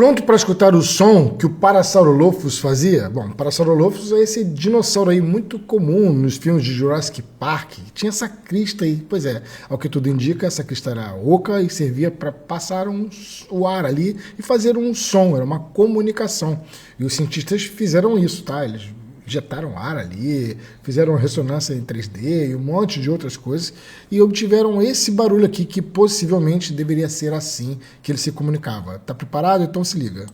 Pronto para escutar o som que o Parasaurolophus fazia? Bom, o Parasaurolophus é esse dinossauro aí muito comum nos filmes de Jurassic Park. Tinha essa crista aí. Pois é, ao que tudo indica, essa crista era oca e servia para passar o ar ali e fazer um som, era uma comunicação. E os cientistas fizeram isso, tá? Eles injetaram ar ali, fizeram ressonância em 3D e um monte de outras coisas e obtiveram esse barulho aqui que possivelmente deveria ser assim que ele se comunicava. Tá preparado? Então se liga.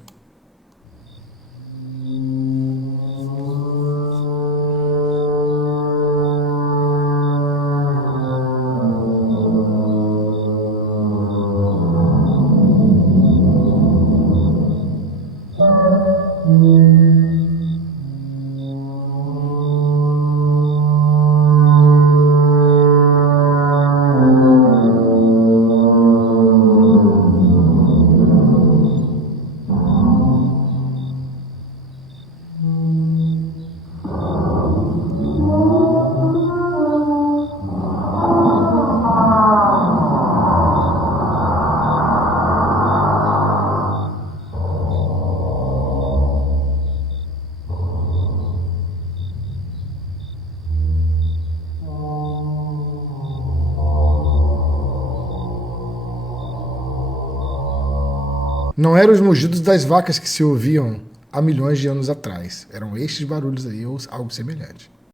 Não eram os mugidos das vacas que se ouviam há milhões de anos atrás. Eram estes barulhos aí, ou algo semelhante.